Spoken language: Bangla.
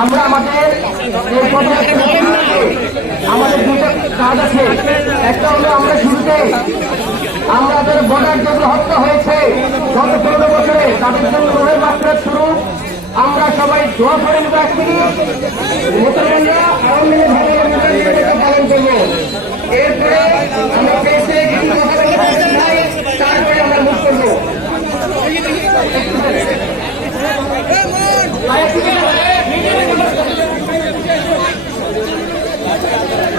আমরা আমাদের আমাদের দুটো কাজ আছে। একটা হলো আমরা শুরুতে আমাদের বর্ডার যেগুলো হত্যা হয়েছে গত পনেরো বছরে তাদের জন্য রোহের মাত্রা শুরু। আমরা সবাই দোয়া করে এক মিনিট মুসলমানরা আওয়ামী লীগের পালন করব। এরপরে আমরা পেয়েছে কিছু কথা বলতে চাই, তারপরে আমরা মুখ করব।